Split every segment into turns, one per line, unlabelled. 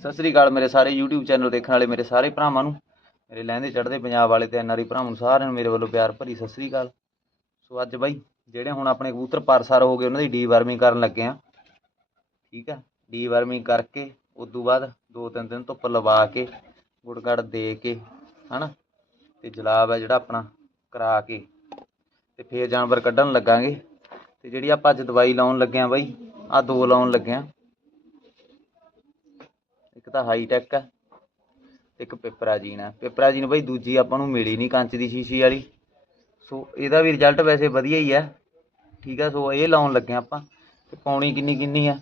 ਸਤਿ ਸ੍ਰੀ ਅਕਾਲ ਮੇਰੇ ਸਾਰੇ YouTube channel ਦੇਖਣ ਵਾਲੇ, ਮੇਰੇ ਸਾਰੇ ਭਰਾਵਾਂ ਨੂੰ। ਮੇਰੇ ਲਹਿੰਦੇ ਚੜ੍ਹਦੇ ਪੰਜਾਬ ਵਾਲੇ ਤੇ ਐਨਆਰਈ ਭਰਾਵਾਂ ਨੂੰ ਸਾਰਿਆਂ ਨੂੰ ਮੇਰੇ ਵੱਲੋਂ ਪਿਆਰ ਭਰੀ ਸਤਿ ਸ੍ਰੀ ਅਕਾਲ। ਸੋ ਅੱਜ ਬਾਈ, ਜਿਹੜੇ ਹੁਣ ਆਪਣੇ ਕਬੂਤਰ ਪਰਸਰ ਹੋ ਗਏ, ਉਹਨਾਂ ਦੀ ਡੀਵਾਰਮਿੰਗ ਕਰਨ ਲੱਗੇ ਆ। ਠੀਕ ਆ ਡੀਵਾਰਮਿੰਗ ਕਰਕੇ ਉਸ ਤੋਂ ਬਾਅਦ ਦੋ ਤਿੰਨ ਦਿਨ ਧੁੱਪ ਲਵਾ ਕੇ, ਗੁੜਗੜ ਦੇ ਕੇ, ਹਨਾ? ਤੇ ਜਲਾਬ ਹੈ ਜਿਹੜਾ ਆਪਣਾ ਕਰਾ ਕੇ, ਤੇ ਫੇਰ ਜਾਨਵਰ ਕੱਢਣ ਲੱਗਾਂਗੇ। ਤੇ ਜਿਹੜੀ ਆਪਾਂ ਅੱਜ ਦਵਾਈ ਲਾਉਣ ਲੱਗੇ ਆ ਬਾਈ ਆ ਦੋ ਲਾਉਣ ਲੱਗੇ ਆ। ਇੱਕ ਤਾਂ ਹਾਈ ਟੈਕ ਹੈ ਇੱਕ ਪੇਪਰਾਜੀਨ ਹੈ ਪੇਪਰਾਜੀਨ ਬਾਈ ਦੂਜੀ ਆਪਾਂ ਨੂੰ ਮਿਲੀ ਨਹੀਂ ਕੰਚ ਦੀ ਸ਼ੀਸ਼ੀ ਵਾਲੀ। ਸੋ ਇਹਦਾ ਵੀ ਰਿਜ਼ਲਟ ਵੈਸੇ ਵਧੀਆ ਹੀ ਹੈ ਠੀਕ ਹੈ ਸੋ ਇਹ ਲਾਉਣ ਲੱਗੇ ਆਪਾਂ। ਤੇ ਪਾਉਣੀ ਕਿੰਨੀ ਕਿੰਨੀ ਹੈ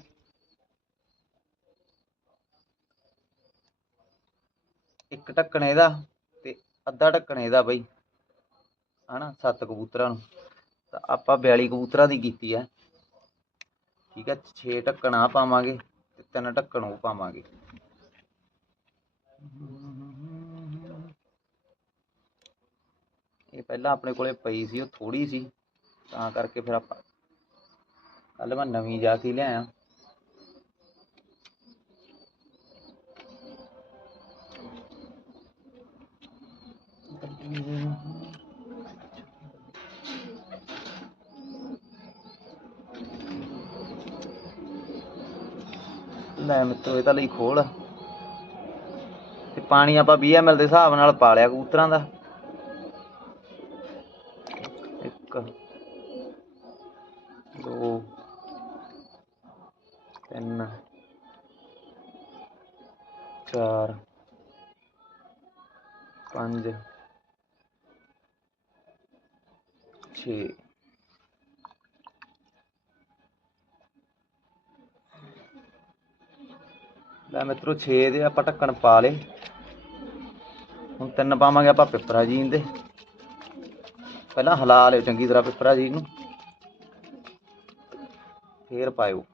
ਇੱਕ ਢੱਕਣ ਇਹਦਾ ਤੇ ਅੱਧਾ ਢੱਕਣ ਇਹਦਾ ਬਈ। ਹਨਾ, ਸੱਤ ਕਬੂਤਰਾਂ ਨੂੰ। ਤਾਂ ਆਪਾਂ 42 ਕਬੂਤਰਾਂ ਦੀ ਕੀਤੀ ਹੈ ਠੀਕ ਹੈ 6 ਢੱਕਣ ਆ ਪਾਵਾਂਗੇ ਤੇ ਤਿੰਨ ਢੱਕਣ ਉਹ ਪਾਵਾਂਗੇ। ਇਹ ਪਹਿਲਾਂ ਆਪਣੇ ਕੋਲੇ ਪਈ ਸੀ, ਉਹ ਥੋੜੀ ਸੀ। ਤਾਂ ਕਰਕੇ ਫਿਰ ਆਪਾਂ ਕੱਲ ਮੈਂ ਨਵੀਂ ਜਾ ਕੇ ਲਿਆਇਆ। ਲੈ ਮਿੱਤਰੋ, ਇਹ ਤਾਂ ਲਈ ਖੋਲ ਤੇ ਪਾਣੀ ਆਪਾਂ 20 ml ਦੇ ਹਿਸਾਬ ਨਾਲ ਪਾ ਲਿਆ ਕਬੂਤਰਾਂ ਦਾ। ਇੱਕ, ਦੋ, ਤਿੰਨ, ਚਾਰ, ਪੰਜ, ਛੇ। ਲੈ ਮਿੱਤਰੋ 6 ਦੇ ਆਪਾਂ ਢੱਕਣ ਪਾ ਲਏ। ਹੁਣ ਤਿੰਨ ਪਾਵਾਂਗੇ ਆਪਾਂ ਪਿੱਪਰਾ ਜੀ ਦੇ ਪਹਿਲਾਂ ਹਿਲਾ ਲਿਓ ਚੰਗੀ ਤਰ੍ਹਾਂ ਪਿੱਪਰਾ ਜੀ ਨੂੰ। ਫੇਰ ਪਾਇਓ।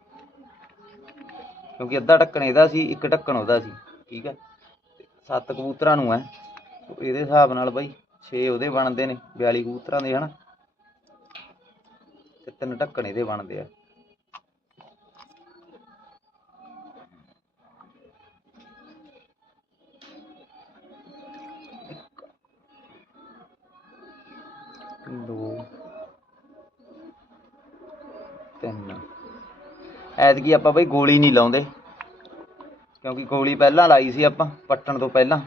ਕਿਉਂਕਿ ਅੱਧਾ ਢੱਕਣ ਇਹਦਾ ਸੀ, ਇੱਕ ਢੱਕਣ ਉਹਦਾ ਸੀ, ਠੀਕ ਹੈ ਸੱਤ ਕਬੂਤਰਾਂ ਨੂੰ ਹੈ। ਇਹਦੇ ਹਿਸਾਬ ਨਾਲ ਬਾਈ 6 ਉਹਦੇ ਬਣਦੇ ਨੇ 42 ਕਬੂਤਰਾਂ ਦੇ, ਹਨਾ? ਤੇ ਤਿੰਨ ਢੱਕਣ ਇਹਦੇ ਬਣਦੇ ਆ। ਦੋ, ਤਿੰਨ। ਐਤਕੀ ਆਪਾਂ ਬਈ ਗੋਲੀ ਨਹੀਂ ਲਾਉਂਦੇ, ਕਿਉਂਕਿ ਗੋਲੀ ਪਹਿਲਾਂ ਲਾਈ ਸੀ ਆਪਾਂ, ਪੱਟਣ ਤੋਂ ਪਹਿਲਾਂ।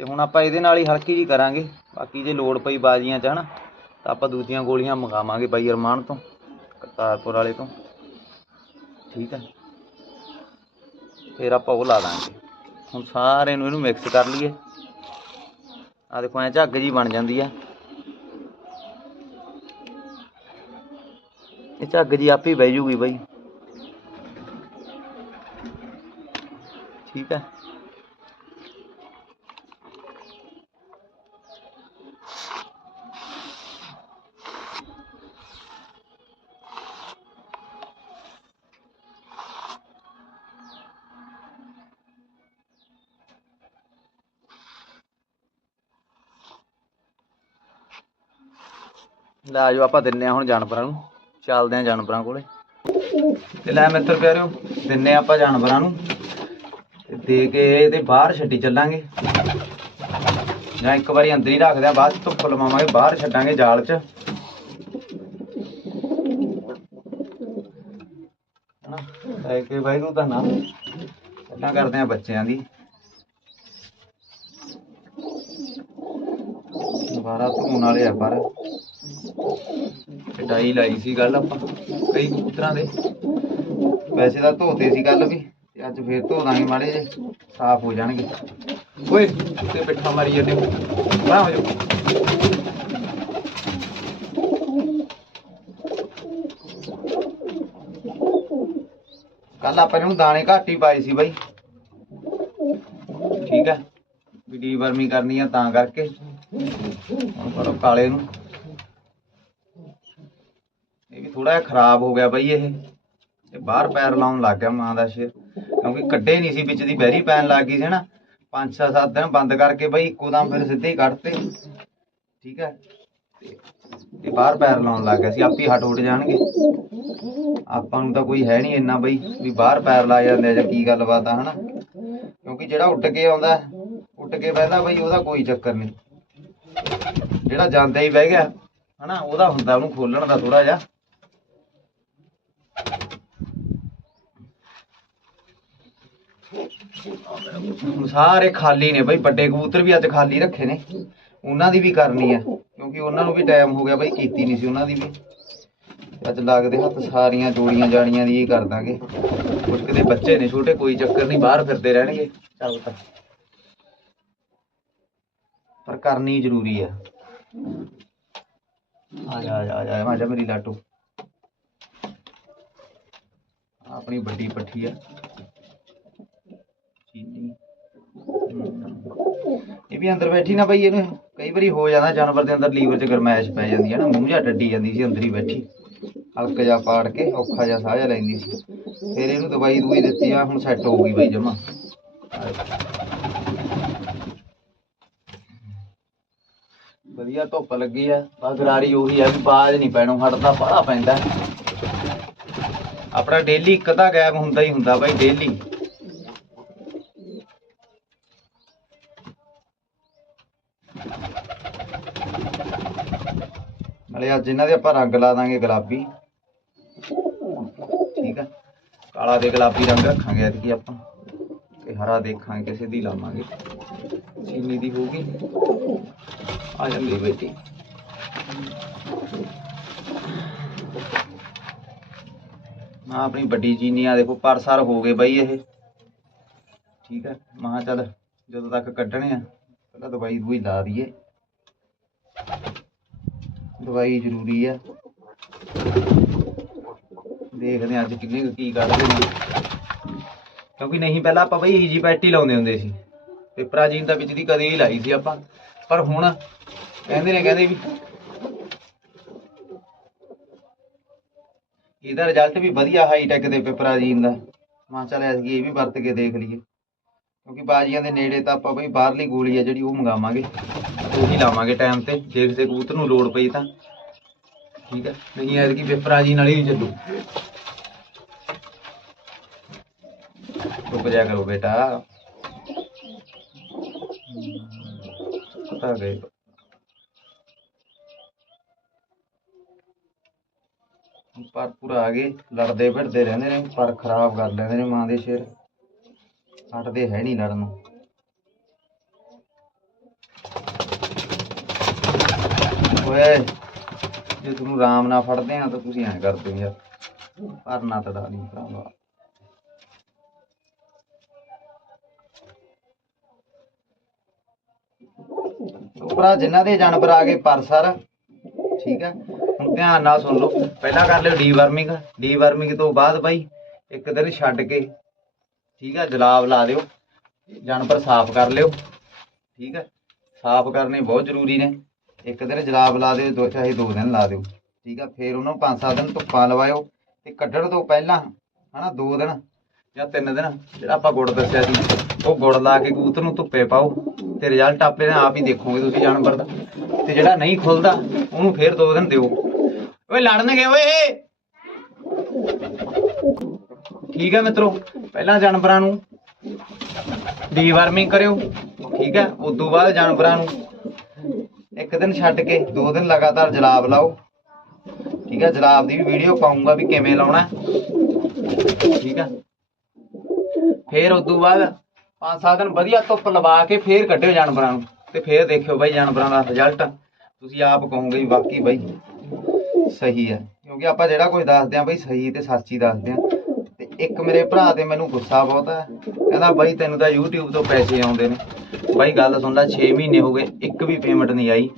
ਤੇ ਹੁਣ ਆਪਾਂ ਇਹਦੇ ਨਾਲ ਹੀ ਹਲਕੀ ਜੀ ਕਰਾਂਗੇ, ਬਾਕੀ ਜੇ ਲੋੜ ਪਈ ਬਾਜ਼ੀਆਂ 'ਚ ਹਨਾ, ਤਾਂ ਆਪਾਂ ਦੂਜੀਆਂ ਗੋਲੀਆਂ ਮੰਗਾਵਾਂਗੇ ਬਾਈ ਅਰਮਾਨ ਤੋਂ, ਕਰਤਾਰਪੁਰ ਵਾਲੇ ਤੋਂ। ਠੀਕ ਹੈ ਫਿਰ ਆਪਾਂ ਉਹ ਲਾ ਦਾਂਗੇ। ਹੁਣ ਸਾਰੇ ਨੂੰ ਇਹਨੂੰ ਮਿਕਸ ਕਰ ਲਈਏ। ਆ ਦੇਖੋ, ਐ ਝੱਗ ਜੀ ਬਣ ਜਾਂਦੀ ਆ। ਇਹ ਝੱਗ ਜੀ ਆਪੇ ਬਹਿ ਜੂਗੀ ਬਾਈ। ਠੀਕ ਹੈ। ਲੈ ਆਜੋ, ਆਪਾਂ ਦਿੰਨੇ ਆ ਹੁਣ ਜਾਨਵਰਾਂ ਨੂੰ। ਚੱਲਦੇ ਆ ਜਾਨਵਰਾਂ ਕੋਲੇ। ਤੇ ਲੈ ਮਿੱਤਰ ਪਿਆਰਿਓ, ਦਿੰਨੇ ਆਪਾਂ ਜਾਨਵਰਾਂ ਨੂੰ। ਤੇ ਦੇ ਕੇ ਇਹਦੇ ਬਾਹਰ ਛੱਡੀ ਚੱਲਾਂਗੇ। ਜਾਂ ਇੱਕ ਵਾਰੀ ਅੰਦਰ ਹੀ ਰੱਖਦੇ ਆ, ਬਾਅਦ ਧੁੱਪ ਲਵਾਵਾਂਗੇ, ਬਾਹਰ ਛੱਡਾਂਗੇ ਜਾਲ 'ਚ। ਹਨਾ? ਲੈ ਕੇ ਵਾਹਿਗੁਰੂ ਦਾ ਨਾਮ। ਪਹਿਲਾਂ ਕਰਦੇ ਆ ਬੱਚਿਆਂ ਦੀ। ਦੁਬਾਰਾ ਧੋਣ ਵਾਲੇ ਆ ਪਰ। ਕਟਾਈ ਲਾਈ ਸੀ ਗੱਲ ਆਪਾਂ, ਕਈ ਕਬੂਤਰਾਂ ਦੇ। ਵੈਸੇ ਤਾਂ ਧੋਤੇ ਸੀ ਕੱਲ ਵੀ, ਤੇ ਅੱਜ ਫੇਰ ਧੋ ਦਾਂਗੇ ਮਾੜੇ ਜੇ ਸਾਫ਼ ਹੋ ਜਾਣਗੇ। ਓਏ ਤੇ ਪਿੱਠਾ ਮਾਰੀ ਜਾਂਦੇ ਬਾਹ ਹੋ ਜਾ ਕੱਲ ਆਪਾਂ ਇਹਨੂੰ ਦਾਣੇ ਘੱਟ ਹੀ ਪਾਏ ਸੀ ਬਾਈ। ਠੀਕ ਹੈ ਵੀ ਡੀਵਰਮਿੰਗ ਕਰਨੀ ਆ ਤਾਂ ਕਰਕੇ। ਹੁਣ ਕਾਲੇ ਨੂੰ ਇਹ ਵੀ ਥੋੜਾ ਜਿਹਾ ਖਰਾਬ ਹੋ ਗਿਆ ਬਈ ਇਹ। ਤੇ ਬਾਹਰ ਪੈਰ ਲਾਉਣ ਲੱਗ ਗਿਆ ਮਾਂ ਦਾ ਸ਼ੇਰ। ਕਿਉਂਕਿ ਕੱਢੇ ਨਹੀਂ ਸੀ, ਵਿੱਚ ਦੀ ਬਹਿਰੀ ਪੈਣ ਲੱਗ ਗਈ ਸੀ ਨਾ। ਪੰਜ ਛੇ ਸੱਤ ਦਿਨ ਬੰਦ ਕਰਕੇ ਬਈ ਇੱਕੋ ਦਮ ਫਿਰ ਸਿੱਧੇ ਹੀ ਕੱਢਤੇ। ਠੀਕ ਹੈ? ਤੇ ਬਾਹਰ ਪੈਰ ਲਾਉਣ ਲੱਗ ਗਿਆ ਸੀ। ਆਪੇ ਹਟ ਉੱਡ ਜਾਣਗੇ। ਆਪਾਂ ਨੂੰ ਤਾਂ ਕੋਈ ਹੈ ਨਹੀਂ ਇੰਨਾ ਬਈ ਵੀ ਬਾਹਰ ਪੈਰ ਲਾ ਜਾਂਦੇ ਜਾਂ ਕੀ ਗੱਲਬਾਤ ਆ, ਹਨਾ? ਕਿਉਂਕਿ ਜਿਹੜਾ ਉੱਡ ਕੇ ਆਉਂਦਾ, ਉੱਡ ਕੇ ਬਹਿੰਦਾ ਬਈ ਉਹਦਾ ਕੋਈ ਚੱਕਰ ਨਹੀਂ। ਜਿਹੜਾ ਜਾਂਦਾ ਹੀ ਬਹਿ ਗਿਆ, ਹਨਾ? ਉਹਦਾ ਹੁੰਦਾ ਉਹਨੂੰ ਖੋਲਣ ਦਾ ਥੋੜਾ ਜਿਹਾ। ਹੁਣ ਸਾਰੇ ਖਾਲੀ ਨੇ ਬਈ, ਵੱਡੇ ਕਬੂਤਰ ਵੀ ਅੱਜ ਖਾਲੀ ਰੱਖੇ ਨੇ। ਉਹਨਾਂ ਦੀ ਵੀ ਕਰਨੀ ਆ, ਕਿਉਂਕਿ ਉਹਨਾਂ ਨੂੰ ਵੀ ਟਾਈਮ ਹੋ ਗਿਆ ਬਈ, ਕੀਤੀ ਨਹੀਂ ਸੀ ਉਹਨਾਂ ਦੀ ਵੀ। ਅੱਜ ਲੱਗਦੇ ਹੱਥ ਸਾਰੀਆਂ ਜੋੜੀਆਂ ਜਾਣੀਆਂ ਦੀ ਇਹ ਕਰ ਦਾਂਗੇ। ਕੁਝ ਕਿਤੇ ਬੱਚੇ ਨੇ ਛੋਟੇ, ਕੋਈ ਚੱਕਰ ਨਹੀਂ, ਬਾਹਰ ਫਿਰਦੇ ਰਹਿਣਗੇ। ਚੱਲ ਤਾਂ। ਪਰ ਕਰਨੀ ਜ਼ਰੂਰੀ ਆ। ਆ ਆ ਜਾ ਆ ਜਾ ਆ ਜਾ, ਮੇਰੀ ਲਾਟੂ। ਆਪਣੀ ਵੱਡੀ ਪੱਠੀ ਆ। ਚੀਨੀ ਇਹ ਵੀ ਅੰਦਰ ਬੈਠੀ ਨਾ ਬਈ, ਇਹਨੂੰ ਕਈ ਵਾਰੀ ਹੋ ਜਾਂਦਾ ਜਾਨਵਰ ਦੇ ਅੰਦਰ ਲੀਵਰ 'ਚ ਗਰਮੈਸ਼ ਪੈ ਜਾਂਦੀ ਹੈ ਨਾ, ਮੂੰਹ ਜਾਂ ਡੱਡੀ ਜਾਂਦੀ ਸੀ ਅੰਦਰ ਹੀ ਬੈਠੀ। ਹਲਕ ਜਾ ਪਾੜ ਕੇ, ਔਖਾ ਜਿਹਾ ਸਾਹ ਜਿਹਾ ਲੈਂਦੀ ਸੀ। ਫਿਰ ਇਹਨੂੰ ਦਵਾਈ ਦੂਈ ਦਿੱਤੀ ਆ ਹੁਣ ਸੈੱਟ ਹੋ ਗਈ ਬਈ ਜਮਾ। ਵਧੀਆ ਧੁੱਪ ਲੱਗੀ ਆ, ਬਸ ਉਹੀ ਆ ਵੀ ਬਾਜ ਨਹੀਂ ਪੈਣੋਂ, ਹਟਦਾ ਬੜਾ ਪੈਂਦਾ। ਆਪਣਾ ਡੇਲੀ ਇੱਕ ਤਾਂ ਗੈਪ ਹੁੰਦਾ ਹੀ ਹੁੰਦਾ ਬਾਈ ਡੇਲੀ ਨਾਲੇ ਅੱਜ ਇਹਨਾਂ ਦੇ ਆਪਾਂ ਰੰਗ ਲਾ ਦਾਂਗੇ ਗੁਲਾਬੀ। ਠੀਕ ਹੈ ਕਾਲਾ ਦੇ ਗੁਲਾਬੀ ਰੰਗ ਰੱਖਾਂਗੇ ਐਤਕੀ ਆਪਾਂ। ਤੇ ਹਰਾ ਦੇਖਾਂਗੇ, ਕਿਸੇ ਦੀ ਲਾਵਾਂਗੇ। ਚੀਨੀ ਦੀ ਹੋਊਗੀ। ਆ ਜਾਂਦੀ ਬੇਟੀ। ਮੈਂ ਆਪਣੀ ਵੱਡੀ ਚੀਨੀ ਆ ਦੇਖੋ ਪਰਸਰ ਹੋ ਗਏ ਬਈ ਇਹ। ਠੀਕ ਹੈ ਮਹਾ ਚੱਲ, ਜਦੋਂ ਤੱਕ ਕੱਢਣੇ ਆ, ਪਹਿਲਾਂ ਦਵਾਈ ਦਵਾਈ ਲਾ ਦਈਏ। ਦਵਾਈ ਜ਼ਰੂਰੀ ਆ। ਦੇਖਦੇ ਅੱਜ ਕਿੰਨੇ ਕੁ ਕੀ ਕਰਦੇ ਨੇ ਕਿਉਂਕਿ ਨਹੀਂ, ਪਹਿਲਾਂ ਆਪਾਂ ਬਈ ਈਜੀ ਪੈਟ ਲਾਉਂਦੇ ਹੁੰਦੇ ਸੀ। ਤੇ ਪ੍ਰਾਚੀਨ ਤਾਂ ਵਿੱਚ ਦੀ ਕਦੇ ਹੀ ਲਾਈ ਸੀ ਆਪਾਂ। ਪਰ ਹੁਣ ਕਹਿੰਦੇ ਨੇ, ਕਹਿੰਦੇ ਵੀ ਇਹਦਾ ਰਿਜ਼ਲਟ ਵੀ ਵਧੀਆ ਹਾਈ ਟੈਕ ਦੇ ਪੇਪਰ ਜੀਨ ਦਾ। ਮਾਂ ਚੱਲ ਐਸੀ ਇਹ ਵੀ ਵਰਤ ਕੇ ਦੇਖ ਲਈਏ। ਕਿਉਂਕਿ ਬਾਜੀਆਂ ਦੇ ਨੇੜੇ ਤਾਂ ਆਪਾਂ ਬਈ ਬਾਹਰਲੀ ਗੋਲੀ ਆ ਜਿਹੜੀ ਉਹ ਮੰਗਾਵਾਂਗੇ। ਉਹੀ ਲਾਵਾਂਗੇ ਟਾਈਮ ਤੇ ਦੇਖਦੇ ਕਬੂਤਰ ਨੂੰ ਲੋੜ ਪਈ ਤਾਂ। ਠੀਕ ਹੈ ਨਹੀਂ, ਐਤਕੀ ਪੇਪਰ ਜੀਨ ਵਾਲੀ ਵੀ ਚੱਲੂ। ਰੁਕ ਜਾ ਕਰੋ ਬੇਟਾ। ਪਤਾ ਗਏ। ਪਰ ਪੂਰਾ ਆ ਗਏ, ਲੜਦੇ ਭਿੜਦੇ ਰਹਿੰਦੇ ਨੇ, ਪਰ ਖਰਾਬ ਕਰ ਲੈਂਦੇ ਨੇ ਮਾਂ ਦੇ ਸ਼ੇਰ। ਹਟਦੇ ਹੈ ਨਹੀਂ ਲੜਨ ਨੂੰ ਓਏ, ਜੇ ਤੁਹਾਨੂੰ ਆਰਾਮ ਨਾਲ ਫੜਦੇ ਆ ਤਾਂ ਤੁਸੀਂ ਐਂ ਕਰਦੇ ਹੋ ਯਾਰ। ਪਰ ਤੜਾ ਨਹੀਂ ਭਰਾਵਾ। ਉਪਰਾ ਜਿਨ੍ਹਾਂ ਦੇ ਜਾਨਵਰ ਆ ਗਏ ਪਰ ਸਰ ਠੀਕ ਹੈ ਹੁਣ ਧਿਆਨ ਨਾਲ ਸੁਣ ਲਓ। ਪਹਿਲਾਂ ਕਰ ਲਿਓ ਡੀਵਰਮਿੰਗ। ਡੀਵਰਮਿੰਗ ਤੋਂ ਬਾਅਦ ਬਾਈ, ਇੱਕ ਦਿਨ ਛੱਡ ਕੇ ਠੀਕ ਆ ਜਲਾਬ ਲਾ ਦਿਓ, ਜਾਨਵਰ ਸਾਫ਼ ਕਰ ਲਿਓ, ਠੀਕ ਹੈ ਸਾਫ਼ ਕਰਨੇ ਬਹੁਤ ਜ਼ਰੂਰੀ ਨੇ, ਇੱਕ ਦਿਨ ਜਲਾਬ ਲਾ ਦਿਓ, ਦੋ, ਚਾਹੇ ਦੋ ਦਿਨ ਲਾ ਦਿਓ, ਠੀਕ ਹੈ ਫਿਰ ਉਹਨੂੰ ਪੰਜ ਸੱਤ ਦਿਨ ਧੁੱਪਾਂ ਲਵਾਇਓ, ਤੇ ਕੱਢਣ ਤੋਂ ਪਹਿਲਾਂ, ਹਨਾ, ਦੋ ਦਿਨ ਜਾਂ ਤਿੰਨ ਦਿਨ, ਜਿਹੜਾ ਆਪਾਂ ਗੁੜ ਦੱਸਿਆ ਸੀ, ਉਹ ਗੁੜ ਲਾ ਕੇ ਕਬੂਤਰ ਨੂੰ ਧੁੱਪੇ ਪਾਓ, ਤੇ ਰਿਜ਼ਲਟ ਆਪੇ ਆਪ ਹੀ ਦੇਖੋਗੇ ਤੁਸੀਂ ਜਾਨਵਰ ਦਾ, ਤੇ ਜਿਹੜਾ ਨਹੀਂ ਖੁੱਲਦਾ, ਉਹਨੂੰ ਫੇਰ ਦੋ ਦਿਨ ਦਿਓ। ਓਏ ਲੜਨਗੇ, ਓਏ! ਠੀਕ ਹੈ ਮਿੱਤਰੋ? ਪਹਿਲਾਂ ਜਾਨਵਰਾਂ ਨੂੰ ਡੀਵਰਮਿੰਗ ਕਰਿਓ, ਠੀਕ ਹੈ? ਉਸ ਤੋਂ ਬਾਅਦ ਜਾਨਵਰਾਂ ਨੂੰ ਇੱਕ ਦਿਨ ਛੱਡ ਕੇ, ਦੋ ਦਿਨ ਲਗਾਤਾਰ ਜਲਾਬ ਲਾਓ। ਠੀਕ ਹੈ? ਜਲਾਬ ਦੀ ਵੀ ਵੀਡੀਓ ਪਾਉਂਗਾ ਵੀ ਕਿਵੇਂ ਲਾਉਣਾ ਠੀਕ ਹੈ? ਫੇਰ ਉਸ ਤੋਂ ਬਾਅਦ ਪੰਜ ਸੱਤ ਦਿਨ ਵਧੀਆ ਧੁੱਪ ਲਵਾ ਕੇ ਫੇਰ ਕੱਢਿਓ ਜਾਨਵਰਾਂ ਨੂੰ ਤੇ ਫੇਰ ਦੇਖਿਓ ਬਾਈ ਜਾਨਵਰਾਂ ਦਾ ਰਿਜ਼ਲਟ ਤੁਸੀਂ ਆਪ ਕਹੋਗੇ ਵੀ ਵਾਕਈ ਬਾਈ ਸਹੀ ਹੈ। ਕਿਉਂਕਿ ਆਪਾਂ ਜਿਹੜਾ ਕੁਝ ਦੱਸਦੇ ਆਂ ਬਈ ਸਹੀ ਤੇ ਸੱਚ ਹੀ ਦੱਸਦੇ ਆਂ ਇੱਕ ਮੇਰੇ ਭਰਾ ਤੇ ਮੈਨੂੰ ਗੁੱਸਾ ਬਹੁਤ ਹੈ। ਕਹਿੰਦਾ, ਬਾਈ, ਤੈਨੂੰ ਤਾਂ YouTube ਤੋਂ ਪੈਸੇ ਆਉਂਦੇ ਨੇ। ਬਾਈ, ਗੱਲ ਸੁਣ ਲੈ 6 ਮਹੀਨੇ ਹੋ ਗਏ, ਇੱਕ ਵੀ ਪੇਮੈਂਟ ਨਹੀਂ ਆਈ।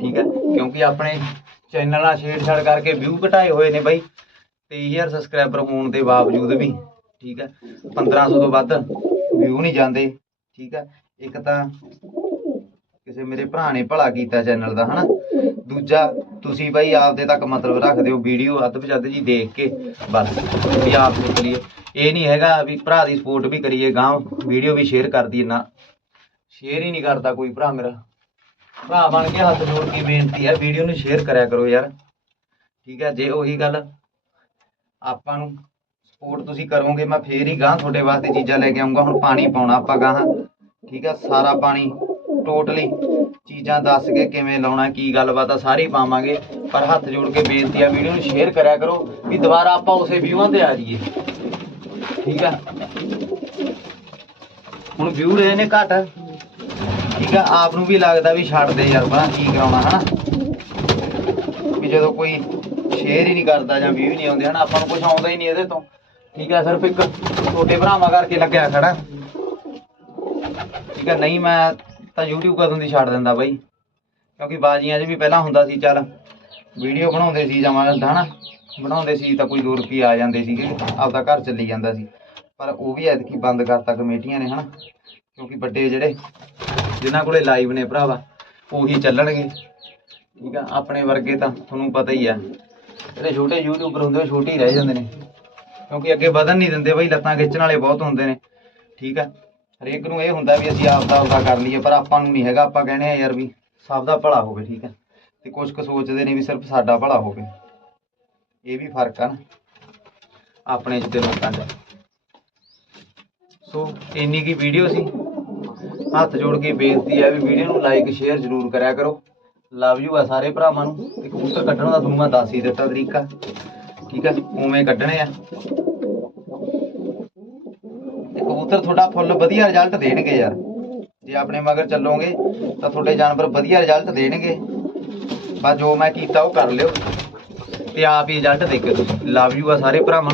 ਠੀਕ ਹੈ? ਕਿਉਂਕਿ ਆਪਣੇ ਚੈਨਲ ਨਾਲ ਛੇੜਛਾੜ ਕਰਕੇ ਵਿਊ ਘਟਾਏ ਹੋਏ ਨੇ ਬਾਈ। 23000 ਸਬਸਕ੍ਰਾਈਬਰ ਹੋਣ ਦੇ ਬਾਵਜੂਦ ਵੀ, ਠੀਕ ਹੈ? 1500 ਤੋਂ ਵੱਧ ਵਿਊ ਨਹੀਂ ਜਾਂਦੇ। ਠੀਕ ਹੈ? ਇੱਕ ਤਾਂ ਕਿਸੇ ਮੇਰੇ ਭਰਾ ਨੇ ਭਲਾ ਕੀਤਾ ਚੈਨਲ ਦਾ, ਹਨਾ? ਦੂਜਾ, ਤੁਸੀਂ ਬਾਈ ਆਪਦੇ ਤੱਕ ਮਤਲਬ ਰੱਖਦੇ ਹੋ ਵੀਡੀਓ ਅੱਧ ਪਜੱਦ ਜੀ ਦੇਖ ਕੇ, ਬਸ। ਵੀ ਆਪ ਦੇਖ ਇਹ ਨਹੀਂ ਹੈਗਾ ਵੀ ਭਰਾ ਦੀ ਸਪੋਰਟ ਵੀ ਕਰੀਏ ਗਾਂ ਵੀਡੀਓ ਵੀ ਸ਼ੇਅਰ ਕਰ ਨਾ। ਸ਼ੇਅਰ ਹੀ ਨਹੀਂ ਕਰਦਾ ਕੋਈ ਭਰਾ ਮੇਰਾ। ਭਰਾ ਬਣ ਕੇ ਹੱਥ ਜੋੜ ਕੇ ਬੇਨਤੀ ਹੈ ਵੀਡੀਓ ਨੂੰ ਸ਼ੇਅਰ ਕਰਿਆ ਕਰੋ ਯਾਰ। ਠੀਕ ਹੈ, ਜੇ ਉਹੀ ਗੱਲ ਆਪਾਂ ਨੂੰ ਸਪੋਰਟ ਤੁਸੀਂ ਕਰੋਗੇ, ਮੈਂ ਫੇਰ ਹੀ ਗਾਂ ਤੁਹਾਡੇ ਵਾਸਤੇ ਚੀਜ਼ਾਂ ਲੈ ਕੇ ਆਉਂਗਾ ਹੁਣ ਪਾਣੀ ਪਾਉਣਾ ਆਪਾਂ ਗਾਂ ਠੀਕ ਆ ਸਾਰਾ ਪਾਣੀ ਟੋਟਲੀ ਚੀਜ਼ਾਂ ਦੱਸ ਕੇ ਕਿਵੇਂ ਲਾਉਣਾ, ਕੀ ਗੱਲਬਾਤ ਆ, ਸਾਰੀ ਪਾਵਾਂਗੇ। ਪਰ ਹੱਥ ਜੋੜ ਕੇ ਬੇਨਤੀ ਆ, ਵੀਡੀਓ ਨੂੰ ਸ਼ੇਅਰ ਕਰਿਆ ਕਰੋ ਵੀ ਦੁਬਾਰਾ ਆਪਾਂ ਉਸੇ ਵਿਊਆਂ ਤੇ ਆ ਜਾਈਏ। ਠੀਕ ਆ? ਹੁਣ ਵਿਊ ਰਹੇ ਨੇ ਘੱਟ। ਠੀਕ ਆ? ਆਪ ਨੂੰ ਵੀ ਲੱਗਦਾ ਵੀ ਛੱਡ ਦੇ ਯਾਰ ਬਣਾ ਕੀ ਕਰਾਉਣਾ, ਹਨਾ? ਵੀ ਜਦੋਂ ਕੋਈ ਸ਼ੇਅਰ ਹੀ ਨਹੀਂ ਕਰਦਾ ਜਾਂ ਵਿਊ ਨਹੀਂ ਆਉਂਦੇ, ਹਨਾ? ਆਪਾਂ ਨੂੰ ਕੁਝ ਆਉਂਦਾ ਹੀ ਨਹੀਂ ਇਹਦੇ ਤੋਂ। ਠੀਕ ਆ? ਸਿਰਫ ਇੱਕ ਛੋਟੇ ਭਰਾਵਾਂ ਕਰਕੇ ਲੱਗਿਆ ਖੜਾ। ਠੀਕ ਆ? ਨਹੀਂ, ਮੈਂ ਤਾਂ YouTube ਕਦੋਂ ਦੀ ਛੱਡ ਦਿੰਦਾ ਬਾਈ? ਕਿਉਂਕਿ ਬਾਜੀਆਂ 'ਚ ਵੀ ਪਹਿਲਾਂ ਹੁੰਦਾ ਸੀ, ਚੱਲ ਵੀਡੀਓ ਬਣਾਉਂਦੇ ਸੀ ਜਾਂ ਹਨਾ ਬਣਾਉਂਦੇ ਸੀ ਤਾਂ ਕੋਈ 2 ਰੁਪਏ ਆ ਜਾਂਦੇ ਸੀਗੇ, ਆਪਦਾ ਘਰ ਚੱਲੀ ਜਾਂਦਾ ਸੀ। ਪਰ ਉਹ ਵੀ ਐਤਕੀ ਬੰਦ ਕਰਤਾ ਕਮੇਟੀਆਂ ਨੇ, ਹਨਾ? ਕਿਉਂਕਿ ਵੱਡੇ ਜਿਹੜੇ, ਜਿਨ੍ਹਾਂ ਕੋਲੇ ਲਾਈਵ ਨੇ ਭਰਾਵਾ, ਉਹੀ ਚੱਲਣਗੇ। ਠੀਕ ਆ? ਆਪਣੇ ਵਰਗੇ ਤਾਂ ਤੁਹਾਨੂੰ ਪਤਾ ਹੀ ਆ। ਜਿਹੜੇ ਛੋਟੇ ਯੂਟਿਊਬਰ ਹੁੰਦੇ, ਉਹ ਛੋਟੇ ਹੀ ਰਹਿ ਜਾਂਦੇ ਨੇ। ਕਿਉਂਕਿ ਅੱਗੇ ਵਧਣ ਨਹੀਂ ਦਿੰਦੇ ਬਈ, ਲੱਤਾਂ ਖਿੱਚਣ ਵਾਲੇ ਬਹੁਤ ਹੁੰਦੇ ਨੇ। ਠੀਕ ਆ? ਹਰੇਕ ਨੂੰ ਇਹ ਹੁੰਦਾ ਵੀ ਅਸੀਂ ਆਪ ਦਾ ਆਪਦਾ ਕਰ ਲਈਏ, ਪਰ ਆਪਾਂ ਨੂੰ ਨਹੀਂ ਹੈਗਾ, ਆਪਾਂ ਕਹਿੰਦੇ ਆ ਯਾਰ ਵੀ ਸਭ ਦਾ ਭਲਾ ਹੋਵੇ, ਠੀਕ ਹੈ। ਤੇ ਕੁਝ ਕੁ ਸੋਚਦੇ ਨੇ ਵੀ ਸਿਰਫ ਸਾਡਾ ਭਲਾ ਹੋਵੇ। ਇਹ ਵੀ ਫ਼ਰਕ ਆ ਨਾ, ਆਪਣੇ ਚ ਲੋਕਾਂ ਚ ਸੋ ਇੰਨੀ ਕੀ ਵੀਡੀਓ ਸੀ। ਹੱਥ ਜੋੜ ਕੇ ਬੇਨਤੀ ਹੈ ਵੀ ਵੀਡੀਓ ਨੂੰ ਲਾਈਕ ਸ਼ੇਅਰ ਜ਼ਰੂਰ ਕਰਿਆ ਕਰੋ। ਲਵ ਯੂ ਆ ਸਾਰੇ ਭਰਾਵਾਂ ਨੂੰ। ਤੇ ਕਬੂਤਰ ਕੱਢਣ ਦਾ ਤੁਹਾਨੂੰ ਮੈਂ ਦੱਸ ਹੀ ਦਿੱਤਾ ਤਰੀਕਾ। ਠੀਕ ਹੈ ਉਵੇਂ ਕੱਢਣੇ ਆ। ਕਬੂਤਰ ਤੁਹਾਡਾ ਫੁੱਲ ਵਧੀਆ ਰਿਜ਼ਲਟ ਦੇਣਗੇ ਯਾਰ। ਜੇ ਆਪਣੇ ਮਗਰ ਚੱਲੋਗੇ, ਤਾਂ ਤੁਹਾਡੇ ਜਾਨਵਰ ਵਧੀਆ ਰਿਜ਼ਲਟ ਦੇਣਗੇ। ਬਸ ਜੋ ਮੈਂ ਕੀਤਾ ਉਹ ਕਰ ਲਿਓ। ਤੇ ਆਪ ਹੀ ਰਿਜ਼ਲਟ ਦੇਖਿਓ ਤੁਸੀਂ। ਲਵ ਯੂ ਆ ਸਾਰੇ ਭਰਾਵਾਂ ਨੂੰ।